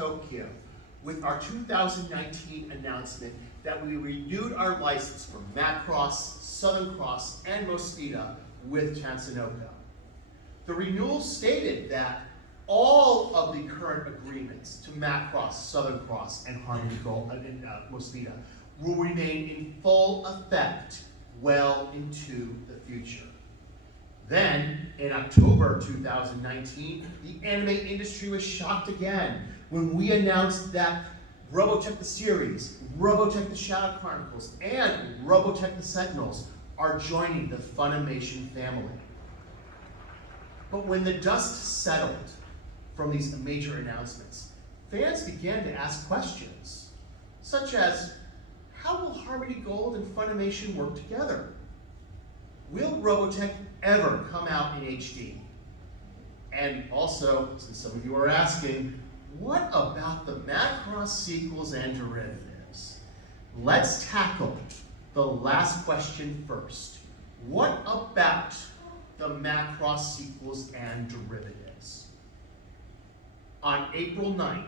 Tokyo with our 2019 announcement that we renewed our license for Macross, Southern Cross, and Mosquito with Tatsunoko. The renewal stated that all of the current agreements to Macross, Southern Cross, and Harmony Gold and Mosquito will remain in full effect well into the future. Then, in October 2019, the anime industry was shocked again when we announced that Robotech the Series, Robotech the Shadow Chronicles, and Robotech the Sentinels are joining the Funimation family. But when the dust settled from these major announcements, fans began to ask questions, such as, how will Harmony Gold and Funimation work together? Will Robotech ever come out in HD? And also, since some of you are asking, what about the Macross sequels and derivatives? Let's tackle the last question first. What about the Macross sequels and derivatives? On April 9,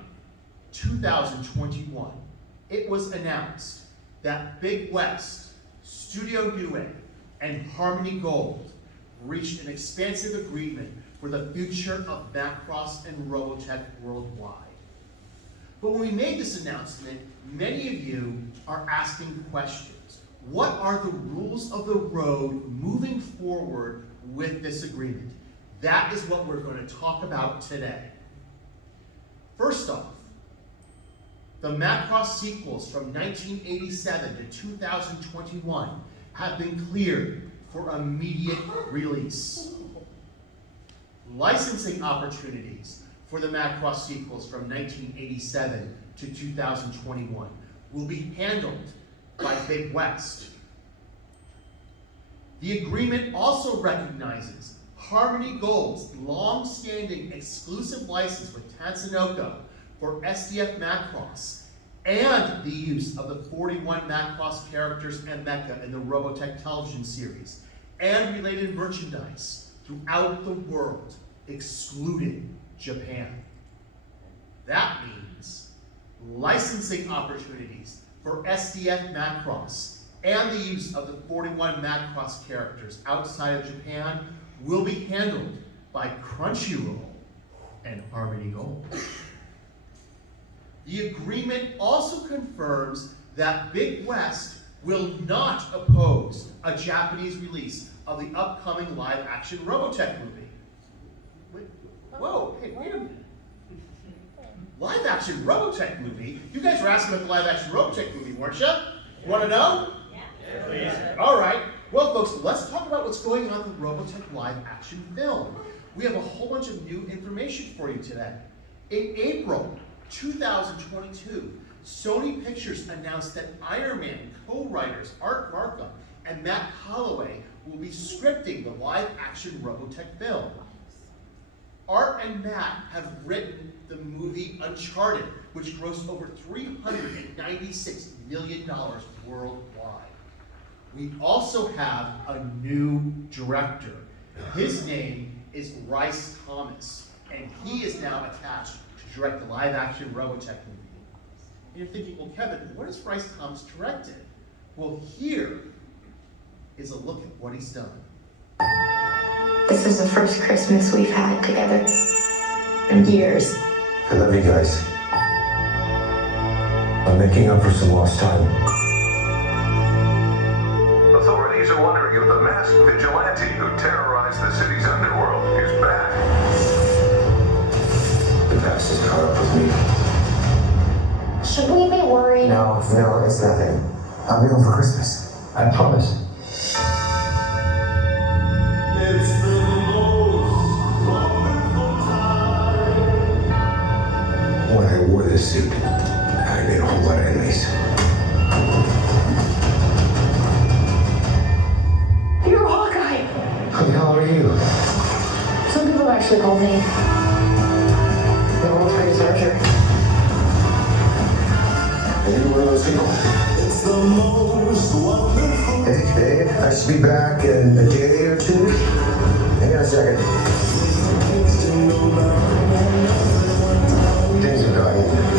2021, it was announced that Big West, Studio Nue, and Harmony Gold reached an expansive agreement for the future of Macross and Robotech worldwide. But when we made this announcement, many of you are asking questions. What are the rules of the road moving forward with this agreement? That is what we're going to talk about today. First off, the Macross sequels from 1987 to 2021 have been cleared for immediate release. Licensing opportunities for the Macross sequels from 1987 to 2021 will be handled by Big West. The agreement also recognizes Harmony Gold's long-standing exclusive license with Tatsunoko for SDF Macross and the use of the 41 Macross characters and mecha in the Robotech television series and related merchandise throughout the world, excluding Japan. That means licensing opportunities for SDF Macross and the use of the 41 Macross characters outside of Japan will be handled by Crunchyroll and Harmony Gold. The agreement also confirms that Big West will not oppose a Japanese release of the upcoming live-action Robotech movie. Wait, whoa, hey, wait a minute. Live-action Robotech movie? You guys were asking about the live-action Robotech movie, weren't you? Want to know? Yeah. Please. All right. Well, folks, let's talk about what's going on with Robotech live-action film. We have a whole bunch of new information for you today. In April 2022, Sony Pictures announced that Iron Man co-writers Art Markham and Matt Holloway will be scripting the live-action Robotech film. Art and Matt have written the movie Uncharted, which grossed over $396 million worldwide. We also have a new director. His name is Rice Thomas, and he is now attached to direct the live-action Robotech movie. And you're thinking, well, Kevin, what has Rice Thomas directed? Well, here is a look at what he's done. This is the first Christmas we've had together in years. I love you guys. I'm making up for some lost time. Authorities are wondering if the masked vigilante who terrorized the city's underworld is back. The past is caught up with me. Should we be worried? No, it's nothing. I'll be home for Christmas. I promise. It's the most wonderful time. When I wore this suit, I made a whole lot of enemies. You're Hawkeye! Who the hell are you? Some people actually call me the world's greatest archer. Are you one of those people? It's the most wonderful. Hey, I should be back in a day or two. Hang on a second. Things have gotten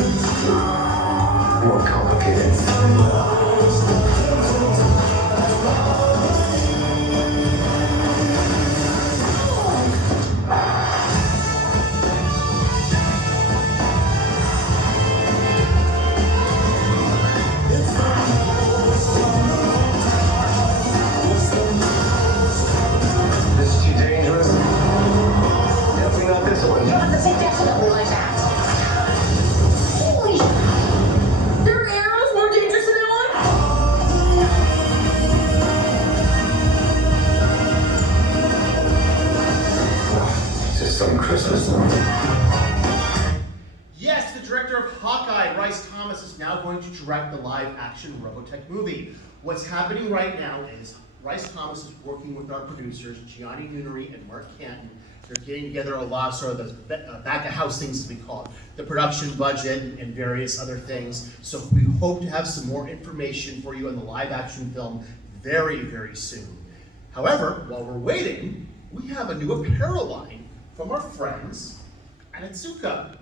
some Christmas. Yes, the director of Hawkeye, Rice Thomas, is now going to direct the live-action Robotech movie. What's happening right now is Rice Thomas is working with our producers, Gianni Noonery and Mark Canton. They're getting together a lot of sort of the back-of-house things, as we call it, the production budget and various other things. So we hope to have some more information for you on the live-action film very, very soon. However, while we're waiting, we have a new apparel line from our friends at Atsuko.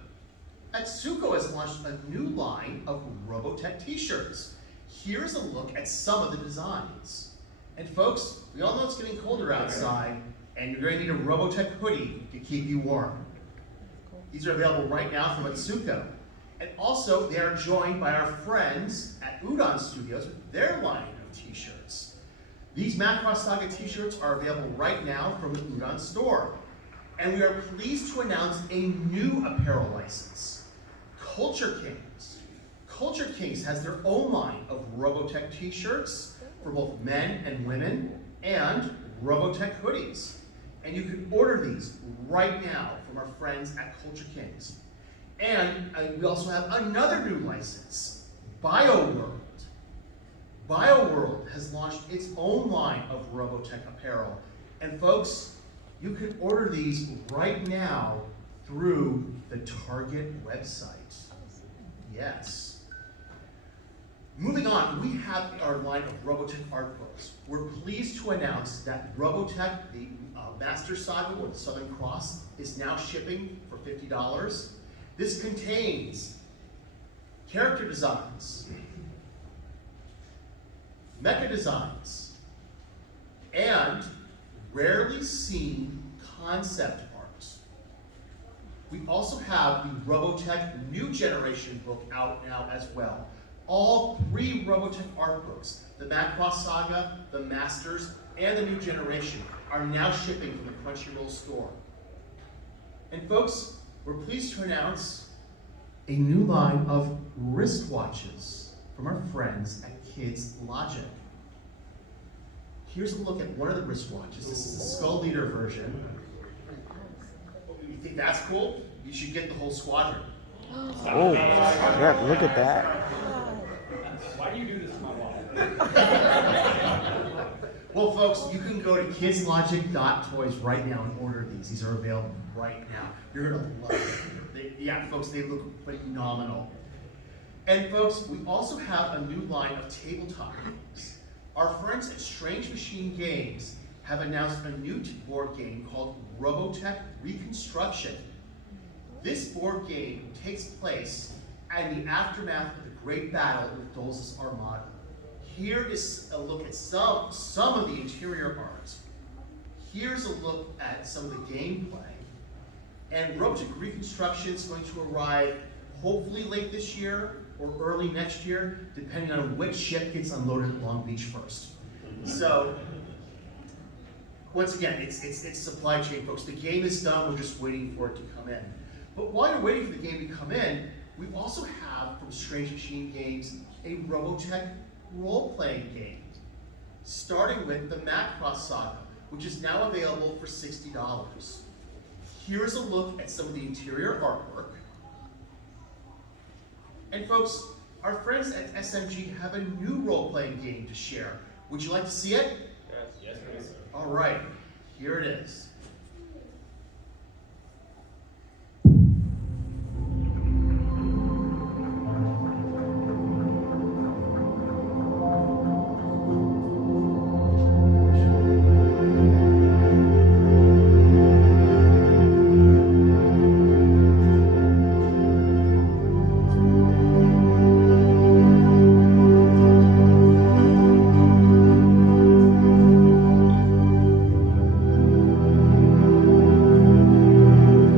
Atsuko has launched a new line of Robotech t-shirts. Here's a look at some of the designs. And folks, we all know it's getting colder outside, and you're going to need a Robotech hoodie to keep you warm. These are available right now from Atsuko. And also, they are joined by our friends at Udon Studios with their line of t-shirts. These Macross Saga t-shirts are available right now from the Udon store. And we are pleased to announce a new apparel license, Culture Kings. Culture Kings has their own line of Robotech t-shirts for both men and women, and Robotech hoodies. And you can order these right now from our friends at Culture Kings. And we also have another new license, BioWorld. BioWorld has launched its own line of Robotech apparel. And folks, you can order these right now through the Target website. Yes. Moving on, we have our line of Robotech art books. We're pleased to announce that Robotech, the Master Saga, or the Southern Cross, is now shipping for $50. This contains character designs, mecha designs, and rarely seen concept art. We also have the Robotech New Generation book out now as well. All 3 Robotech art books, the Macross Saga, the Masters, and the New Generation, are now shipping from the Crunchyroll store. And folks, we're pleased to announce a new line of wristwatches from our friends at Kids Logic. Here's a look at one of the wristwatches. This is the Skull Leader version. You think that's cool? You should get the whole squadron. Oh, yeah, look at that. Why do you do this to my mom? Well, folks, you can go to kidslogic.toys right now and order these. These are available right now. You're going to love them. Yeah, folks, they look phenomenal. And folks, we also have a new line of tabletop games. Our friends at Strange Machine Games have announced a new board game called Robotech Reconstruction. This board game takes place in the aftermath of the Great Battle with Dulce's Armada. Here is a look at some of the interior art. Here's a look at some of the gameplay. And Robotech Reconstruction is going to arrive hopefully late this year or early next year, depending on which ship gets unloaded at Long Beach first. So, once again, it's supply chain, folks. The game is done, we're just waiting for it to come in. But while you're waiting for the game to come in, we also have, from Strange Machine Games, a Robotech role-playing game, starting with the Macross Saga, which is now available for $60. Here's a look at some of the interior artwork. And folks, our friends at SMG have a new role-playing game to share. Would you like to see it? Yes, please. All right, here it is.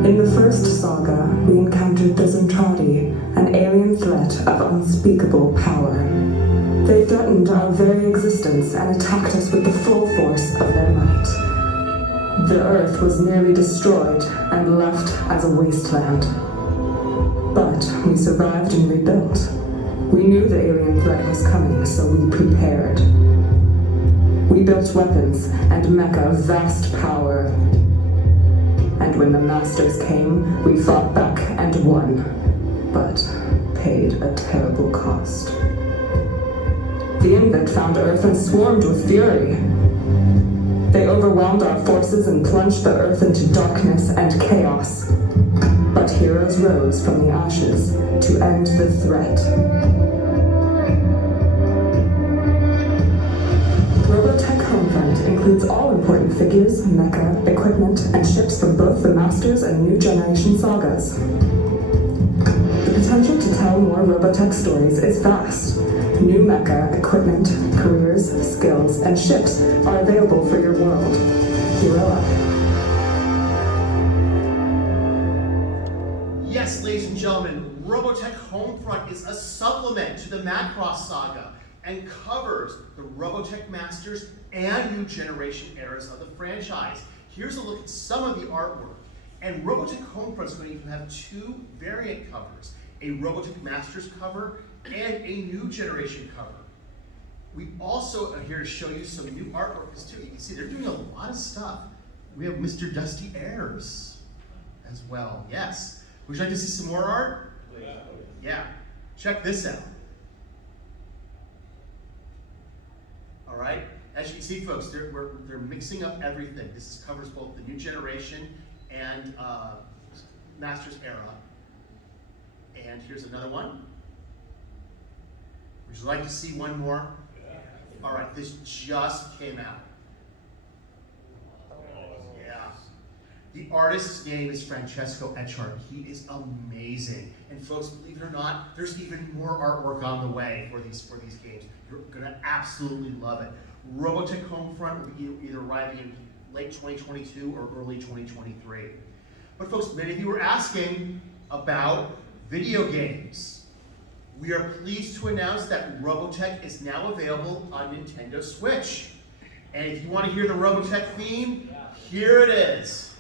In the first saga, we encountered the Zentradi, an alien threat of unspeakable power. They threatened our very existence and attacked us with the full force of their might. The Earth was nearly destroyed and left as a wasteland. But we survived and rebuilt. We knew the alien threat was coming, so we prepared. We built weapons and mecha of vast power. And when the masters came, we fought back and won, but paid a terrible cost. The Invit found Earth and swarmed with fury. They overwhelmed our forces and plunged the Earth into darkness and chaos. But heroes rose from the ashes to end the threat. Robotech Homefront includes all important figures, mecha, equipment, and ships from both the Masters and New Generation sagas. The potential to tell more Robotech stories is vast. New mecha, equipment, careers, skills, and ships are available for your world. Hero up. Yes, ladies and gentlemen, Robotech Homefront is a supplement to the Macross saga and covers the Robotech Masters and New Generation eras of the franchise. Here's a look at some of the artwork. And Robotech Homefront is going to even have two variant covers, a Robotech Masters cover and a New Generation cover. We also are here to show you some new artwork too. You can see they're doing a lot of stuff. We have Mr. Dusty Ayers as well, yes. Would you like to see some more art? Yeah, check this out. All right, as you can see, folks, they're mixing up everything. This covers both the New Generation and Masters era. And here's another one. Would you like to see one more? All right, this just came out. Yeah. The artist's name is Francesco Echard. He is amazing. And folks, believe it or not, there's even more artwork on the way for these games. You're gonna absolutely love it. Robotech Homefront will be either arriving in late 2022 or early 2023. But folks, many of you were asking about video games. We are pleased to announce that Robotech is now available on Nintendo Switch. And if you want to hear the Robotech theme, here it is.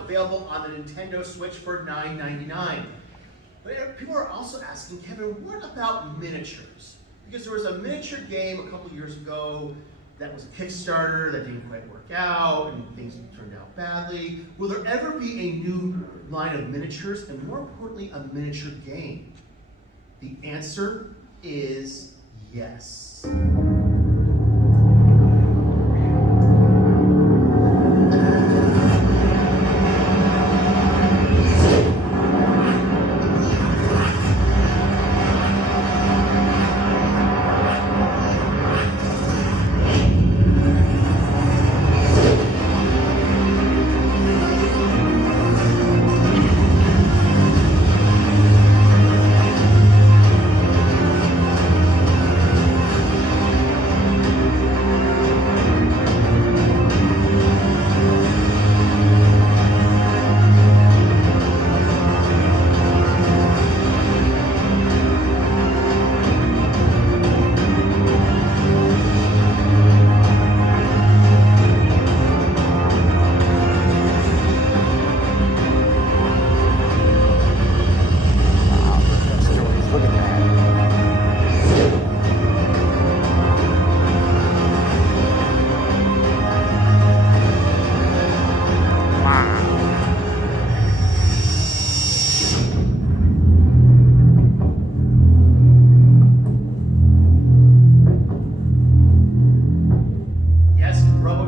Available on the Nintendo Switch for $9.99. But people are also asking, Kevin, what about miniatures? Because there was a miniature game a couple years ago that was a Kickstarter that didn't quite work out and things turned out badly. Will there ever be a new line of miniatures and more importantly, a miniature game? The answer is yes.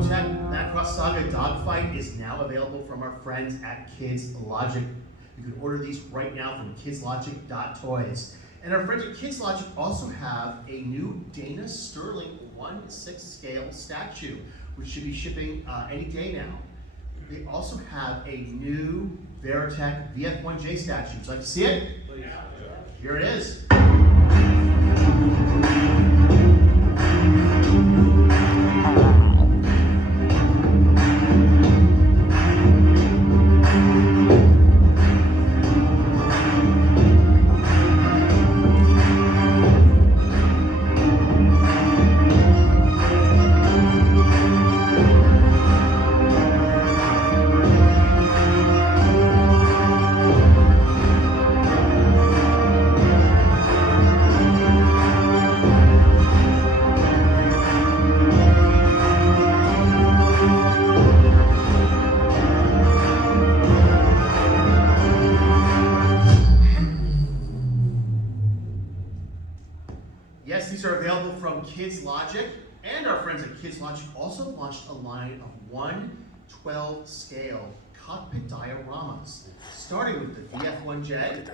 Robotech Macross Saga Dogfight is now available from our friends at Kids Logic. You can order these right now from kidslogic.toys. And our friends at Kids Logic also have a new Dana Sterling 1/6 scale statue, which should be shipping any day now. They also have a new Veritech VF1J statue. Would you like to see it? Here it is. Yes, these are available from Kids Logic, and our friends at Kids Logic also launched a line of 1/12 scale cockpit dioramas, starting with the VF1J,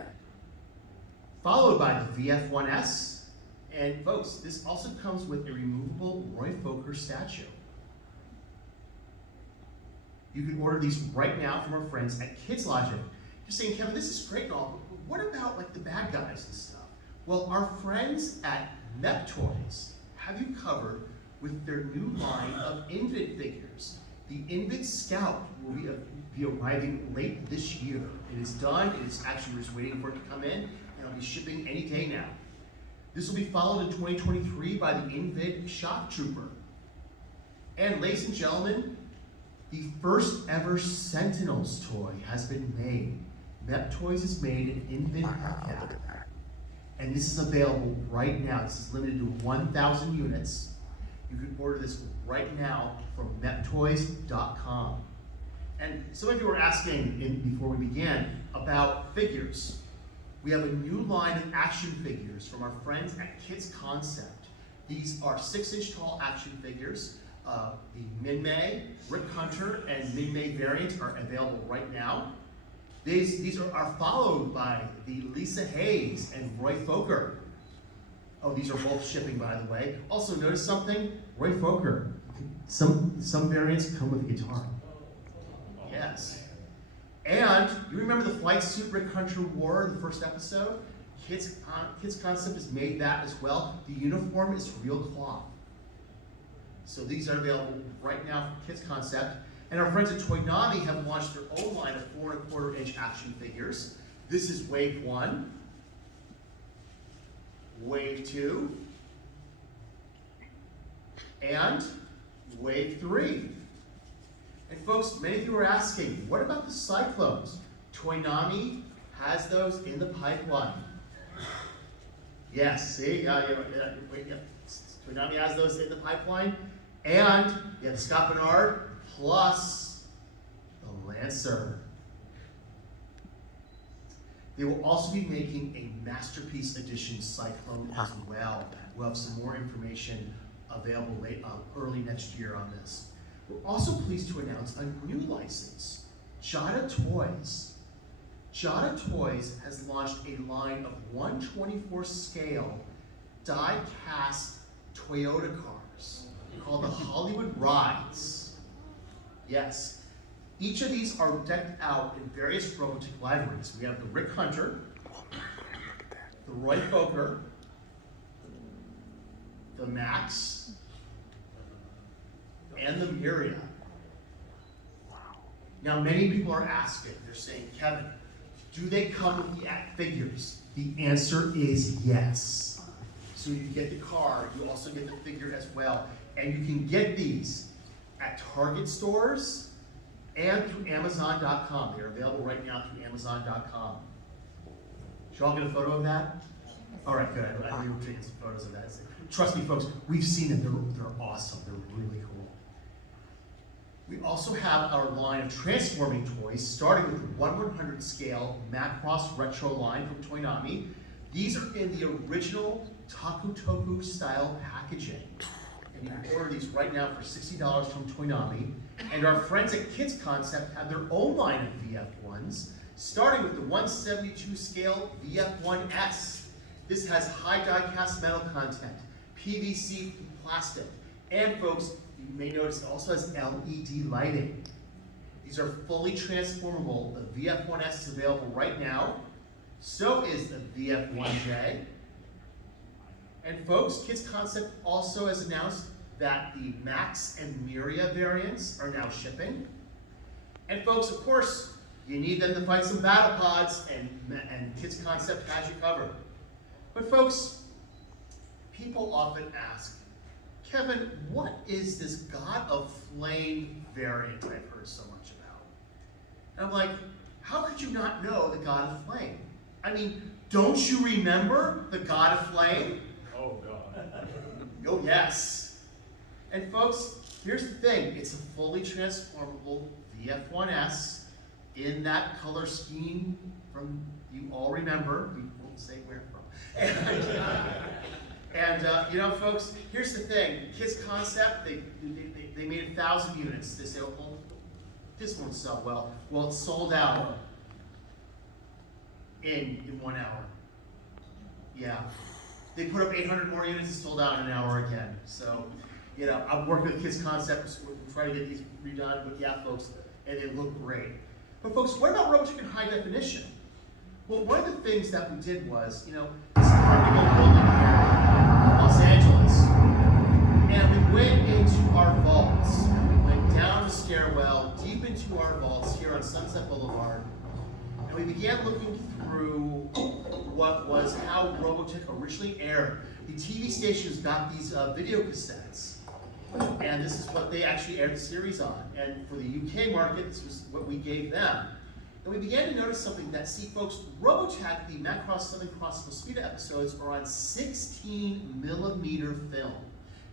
followed by the VF1S, and folks, this also comes with a removable Roy Fokker statue. You can order these right now from our friends at Kids Logic. You're saying, Kevin, this is great and all, but what about like the bad guys and stuff? Well, our friends at Mep Toys have you covered with their new line of Invid figures. The Invid Scout will be arriving late this year. It is done, it is actually, we're just waiting for it to come in, and it'll be shipping any day now. This will be followed in 2023 by the Invid Shock Trooper. And ladies and gentlemen, the first ever Sentinels toy has been made. Mep Toys has made an Invid Hellcat. And this is available right now. This is limited to 1,000 units. You can order this right now from meptoys.com. And some of you were asking before we began about figures. We have a new line of action figures from our friends at Kids Concept. These are 6-inch tall action figures. The Min-May, Rick Hunter, and Min-May variants are available right now. These are followed by the Lisa Hayes and Roy Fokker. Oh, these are both shipping, by the way. Also, notice something? Roy Fokker. Some variants come with a guitar. Yes. And you remember the flight suit Rick Hunter wore in the first episode? Kids Concept has made that as well. The uniform is real cloth. So these are available right now from Kids Concept. And our friends at Toynami have launched their own line of 4¼ inch action figures. This is Wave 1, Wave 2, and Wave 3. And folks, many of you are asking, what about the Cyclones? Toynami has those in the pipeline. Yes, see, Toynami has those in the pipeline. And you have Scott Bernard, plus the Lancer. They will also be making a Masterpiece Edition Cyclone as well. We'll have some more information available early next year on this. We're also pleased to announce a new license, Jada Toys. Jada Toys has launched a line of 1/24 scale die-cast Toyota cars called the Hollywood Rides. Yes. Each of these are decked out in various robotech liveries. We have the Rick Hunter, the Roy Fokker, the Max, and the Myria. Now, many people are asking, they're saying, Kevin, do they come with the figures? The answer is yes. So you get the car, you also get the figure as well. And you can get these at Target stores and through Amazon.com. They're available right now through Amazon.com. Should y'all get a photo of that? All right, good. I know we're taking some photos of that. Trust me, folks, we've seen them. They're awesome. They're really cool. We also have our line of transforming toys, starting with the 1/100 scale Macross Retro line from Toynami. These are in the original Taku Toku style packaging. and you can order these right now for $60 from Toonami. And our friends at Kids Concept have their own line of VF1s, starting with the 172 scale VF1S. This has high die-cast metal content, PVC plastic, and folks, you may notice it also has LED lighting. These are fully transformable. The VF1S is available right now. So is the VF1J. And folks, Kids Concept also has announced that the Max and Miria variants are now shipping. And folks, of course, you need them to fight some battle pods, and Kids Concept has you covered. But folks, people often ask, Kevin, what is this God of Flame variant I've heard so much about? And I'm like, how could you not know the God of Flame? I mean, don't you remember the God of Flame? Oh, God. Oh, yes. And folks, here's the thing. It's a fully transformable VF1S in that color scheme from, you all remember, we won't say where from. And you know, folks, here's the thing. Kids Concept, they made 1,000 units. They say, oh, this won't sell well. Well, it's sold out in 1 hour. Yeah. They put up 800 more units and sold out in an hour again. So, you know, I've worked with Kids Concept. We're trying to get these redone, but yeah, folks, and they look great. But folks, what about robotech in high definition? Well, one of the things that we did was, you know, this is a big building here in Los Angeles, and we went into our vaults, and we went down the stairwell, deep into our vaults here on Sunset Boulevard, and we began looking through what was how robotech originally aired. The TV stations got these video cassettes, and this is what they actually aired the series on. And for the UK market, this was what we gave them. And we began to notice something that, see folks, Robotech, the Macross Southern Cross Mosquito episodes are on 16 millimeter film.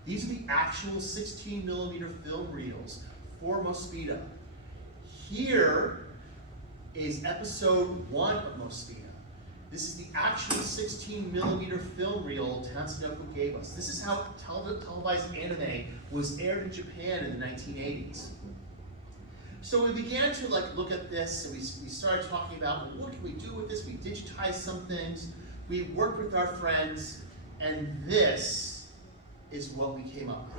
These are the actual 16 millimeter film reels for Mosquito. Here is episode 1 of Mosquito. This is the actual 16 millimeter film reel Tatsunoko gave us. This is how televised anime was aired in Japan in the 1980s. So we began to look at this, and we started talking about, well, what can we do with this? We digitized some things, we worked with our friends, and this is what we came up with.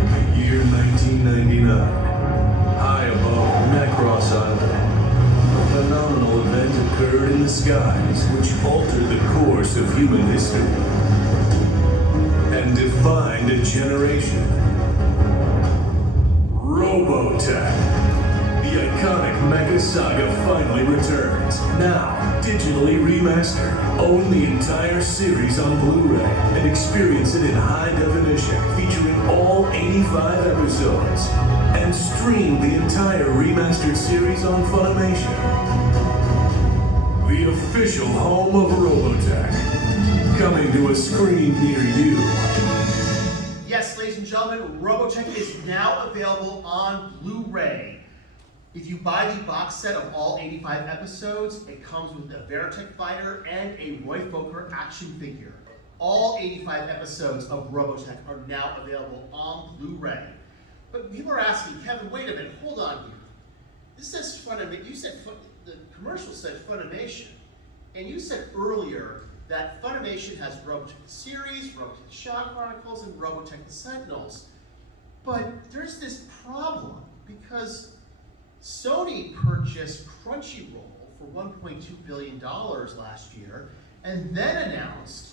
In the year 1999, high above Macross Island, a phenomenal event occurred in the skies which altered the course of human history and defined a generation. Robotech. The iconic mecha saga finally returns. Now, digitally remastered. Own the entire series on Blu-ray and experience it in high definition, featuring all 85 episodes. And stream the entire remastered series on Funimation. The official home of Robotech. Coming to a screen near you. Yes, ladies and gentlemen, Robotech is now available on Blu-ray. If you buy the box set of all 85 episodes, it comes with a Veritech fighter and a Roy Fokker action figure. All 85 episodes of Robotech are now available on Blu-ray. But people are asking, Kevin, wait a minute, hold on here. This says Funimation, you said, the commercial said Funimation, and you said earlier that Funimation has Robotech the series, Robotech the Shaw Chronicles, and Robotech the Sentinels. But there's this problem, because Sony purchased Crunchyroll for $1.2 billion last year, and then announced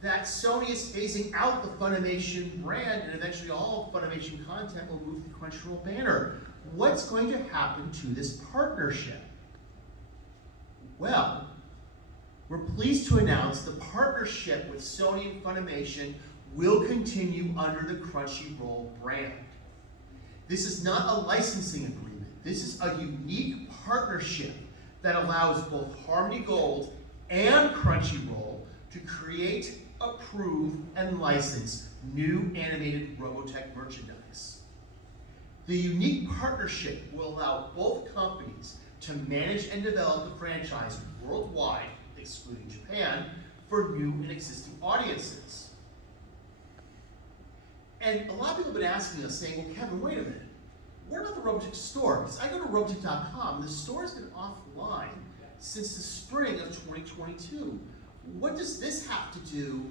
that Sony is phasing out the Funimation brand, and eventually all Funimation content will move to the Crunchyroll banner. What's going to happen to this partnership? Well, we're pleased to announce the partnership with Sony and Funimation will continue under the Crunchyroll brand. This is not a licensing agreement. This is a unique partnership that allows both Harmony Gold and Crunchyroll to create, approve, and license new animated Robotech merchandise. The unique partnership will allow both companies to manage and develop the franchise worldwide, excluding Japan, for new and existing audiences. And a lot of people have been asking us, saying, well, Kevin, wait a minute. What about the Robotech store? Because I go to robotech.com, the store's been offline since the spring of 2022. What does this have to do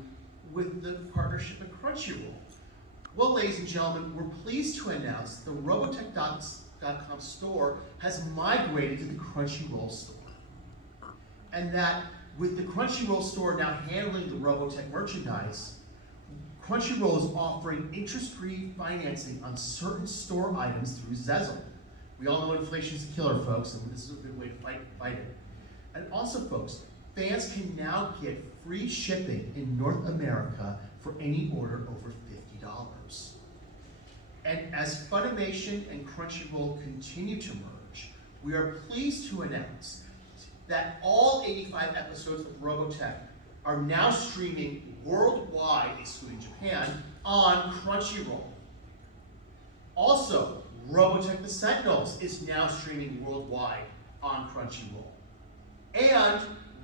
with the partnership at Crunchyroll? Well, ladies and gentlemen, we're pleased to announce the robotech.com store has migrated to the Crunchyroll store. And that with the Crunchyroll store now handling the Robotech merchandise, Crunchyroll is offering interest-free financing on certain store items through Zezzle. We all know inflation's a killer, folks, and this is a good way to fight it. And also, folks, fans can now get free shipping in North America for any order over $50. And as Funimation and Crunchyroll continue to merge, we are pleased to announce that all 85 episodes of Robotech are now streaming worldwide, excluding Japan, on Crunchyroll. Also, Robotech the Sentinels is now streaming worldwide on Crunchyroll. And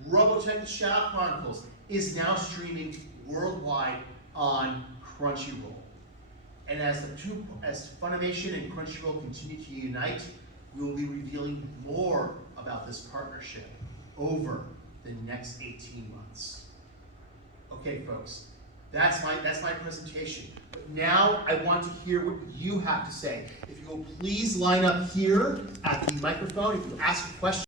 Robotech the Shadow Chronicles is now streaming worldwide on Crunchyroll. And as Funimation and Crunchyroll continue to unite, we will be revealing more about this partnership over the next 18 months. Okay, folks, that's my presentation. But now I want to hear what you have to say. If you will please line up here at the microphone, if you ask a question.